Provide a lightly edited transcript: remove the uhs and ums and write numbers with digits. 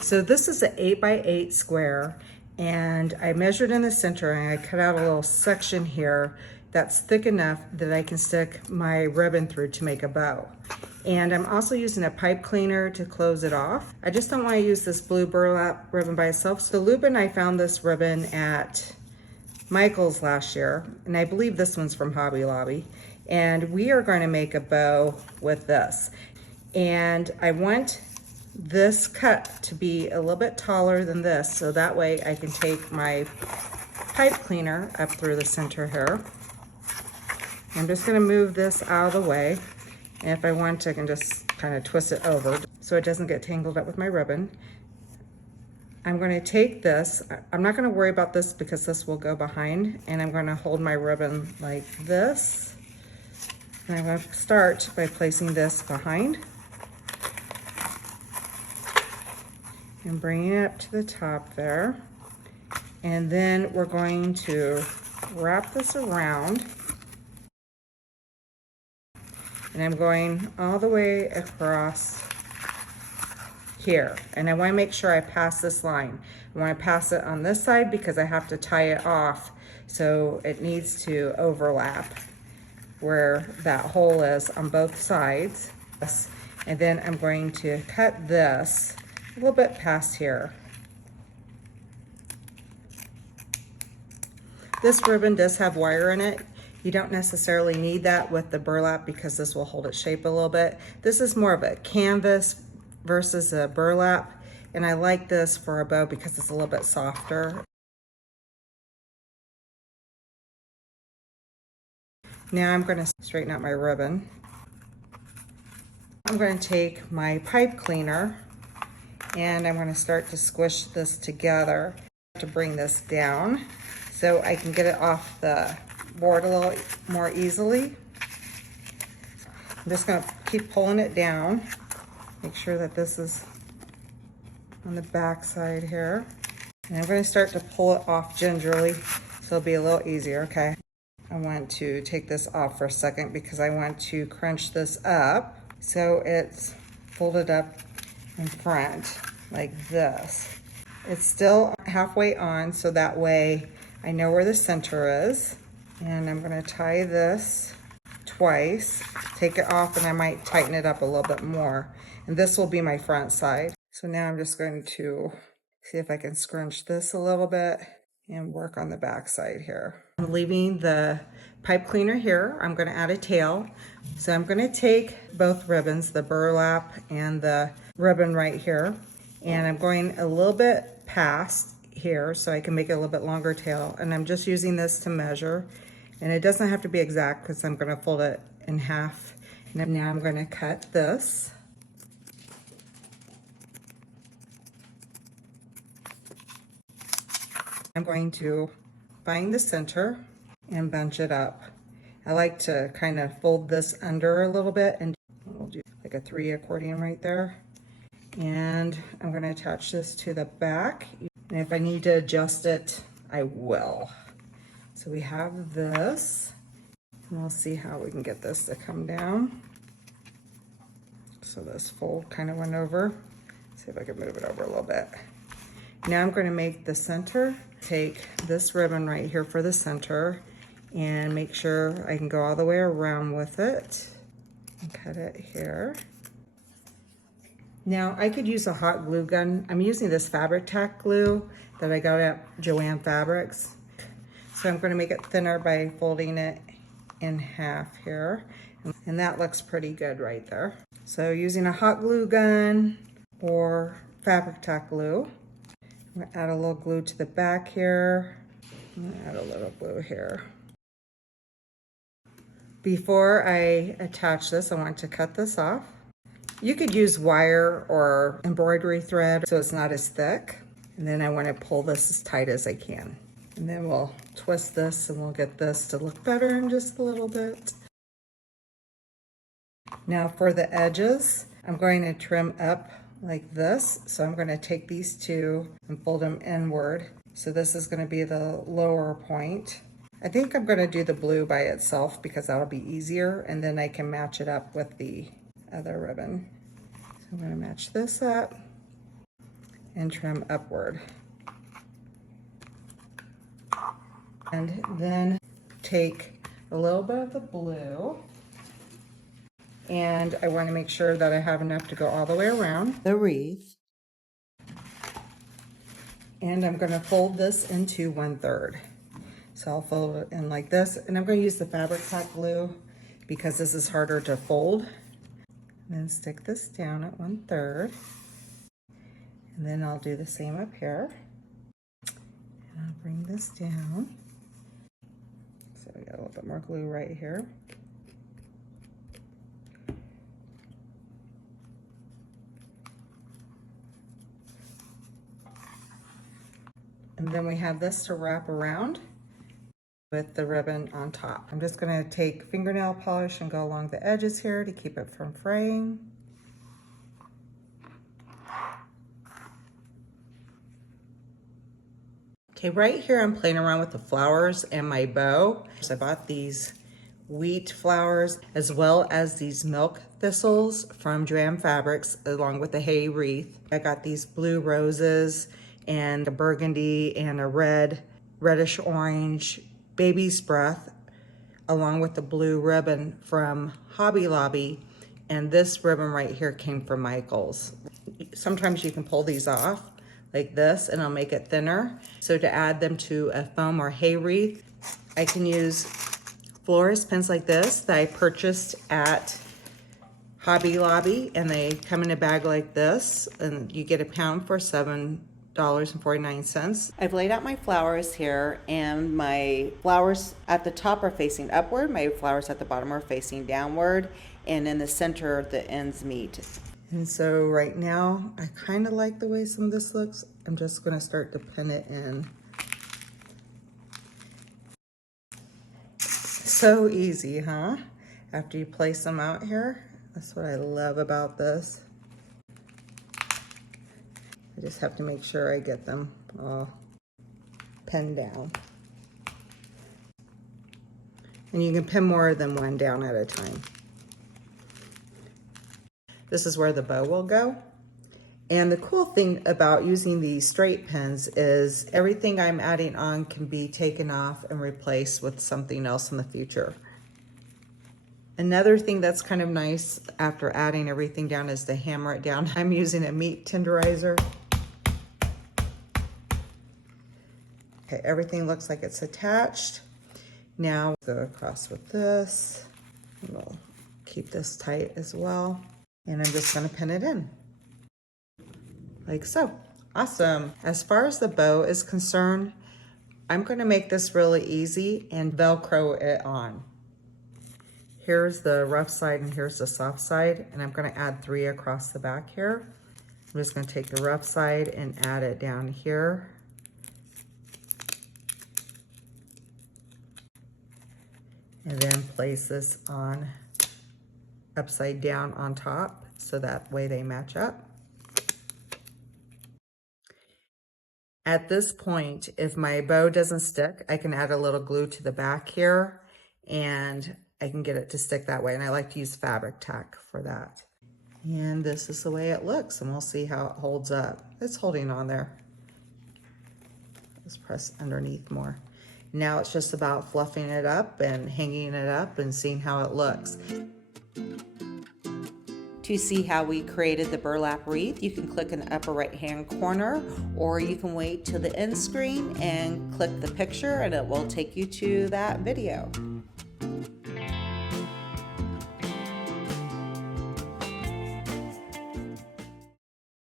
So this is an 8x8 square, and I measured in the center and I cut out a little section here that's thick enough that I can stick my ribbon through to make a bow. And I'm also using a pipe cleaner to close it off. I just don't want to use this blue burlap ribbon by itself. So Lubin, I found this ribbon at Michael's last year, and I believe this one's from Hobby Lobby. And we are going to make a bow with this. And I want this cut to be a little bit taller than this, so that way I can take my pipe cleaner up through the center here. I'm just going to move this out of the way, and if I want to, I can just kind of twist it over so it doesn't get tangled up with my ribbon. I'm going to take this, I'm not going to worry about this because this will go behind, and I'm going to hold my ribbon like this. And I'm going to start by placing this behind and bringing it up to the top there. And then we're going to wrap this around. And I'm going all the way across here. And I want to make sure I pass this line. I want to pass it on this side because I have to tie it off. So it needs to overlap where that hole is on both sides. And then I'm going to cut this a little bit past here. This ribbon does have wire in it. You don't necessarily need that with the burlap because this will hold its shape a little bit. This is more of a canvas versus a burlap, and I like this for a bow because it's a little bit softer. Now I'm going to straighten out my ribbon. I'm going to take my pipe cleaner and I'm going to start to squish this together to bring this down so I can get it off the board a little more easily. I'm just going to keep pulling it down. Make sure that this is on the back side here. And I'm going to start to pull it off gingerly so it'll be a little easier, okay? I want to take this off for a second because I want to crunch this up so it's folded up in front like this. It's still halfway on, so that way I know where the center is. And I'm going to tie this twice, take it off, and I might tighten it up a little bit more. And this will be my front side. So now I'm just going to see if I can scrunch this a little bit and work on the back side here. I'm leaving the pipe cleaner here. I'm going to add a tail. So I'm going to take both ribbons, the burlap and the ribbon right here, and I'm going a little bit past here so I can make it a little bit longer tail. And I'm just using this to measure, and it doesn't have to be exact because I'm going to fold it in half. And now I'm going to cut this. I'm going to find the center and bunch it up. I like to kind of fold this under a little bit, and we'll do like a 3 accordion right there. And I'm going to attach this to the back. And if I need to adjust it, I will. So we have this, and we'll see how we can get this to come down. So this fold kind of went over. See if I can move it over a little bit. Now I'm going to make the center. Take this ribbon right here for the center and make sure I can go all the way around with it and cut it here. Now I could use a hot glue gun. I'm using this fabric tack glue that I got at Joann Fabrics. So I'm going to make it thinner by folding it in half here. And that looks pretty good right there. So using a hot glue gun or fabric tack glue. I'm going to add a little glue to the back here. I'm going to add a little glue here. Before I attach this, I want to cut this off. You could use wire or embroidery thread so it's not as thick. And then I want to pull this as tight as I can. And then we'll twist this and we'll get this to look better in just a little bit. Now for the edges, I'm going to trim up like this. So I'm going to take these two and fold them inward. So this is going to be the lower point. I think I'm going to do the blue by itself because that'll be easier, and then I can match it up with the other ribbon. So I'm going to match this up, and trim upward. And then take a little bit of the blue, and I want to make sure that I have enough to go all the way around the wreath. And I'm going to fold this into 1/3. So I'll fold it in like this, and I'm going to use the fabric tack glue because this is harder to fold. And then stick this down at 1/3. And then I'll do the same up here. And I'll bring this down. So we got a little bit more glue right here. And then we have this to wrap around with the ribbon on top. I'm just going to take fingernail polish and go along the edges here to keep it from fraying. Okay, right here I'm playing around with the flowers and my bow. So I bought these wheat flowers as well as these milk thistles from Joann Fabrics along with the hay wreath. I got these blue roses and a burgundy and a reddish orange baby's breath along with the blue ribbon from Hobby Lobby, and this ribbon right here came from Michael's. Sometimes you can pull these off like this and I'll make it thinner. So to add them to a foam or hay wreath, I can use florist pins like this that I purchased at Hobby Lobby, and they come in a bag like this, and you get a pound for $7.49. I've laid out my flowers here, and my flowers at the top are facing upward, my flowers at the bottom are facing downward, and in the center the ends meet. And so right now I kind of like the way some of this looks. I'm just going to start to pin it in. So easy, huh? After you place them out here, that's what I love about this. I just have to make sure I get them all pinned down. And you can pin more than one down at a time. This is where the bow will go. And the cool thing about using these straight pins is everything I'm adding on can be taken off and replaced with something else in the future. Another thing that's kind of nice after adding everything down is to hammer it down. I'm using a meat tenderizer. Okay, everything looks like it's attached. Now go across with this. We'll keep this tight as well. And I'm just gonna pin it in, like so. Awesome. As far as the bow is concerned, I'm gonna make this really easy and Velcro it on. Here's the rough side and here's the soft side, and I'm gonna add 3 across the back here. I'm just gonna take the rough side and add it down here. And then place this on upside down on top, so that way they match up. At this point, if my bow doesn't stick, I can add a little glue to the back here and I can get it to stick that way. And I like to use fabric tack for that. And this is the way it looks, and we'll see how it holds up. It's holding on there. Let's press underneath more. Now it's just about fluffing it up and hanging it up and seeing how it looks. To see how we created the burlap wreath, you can click in the upper right hand corner, or you can wait till the end screen and click the picture and it will take you to that video.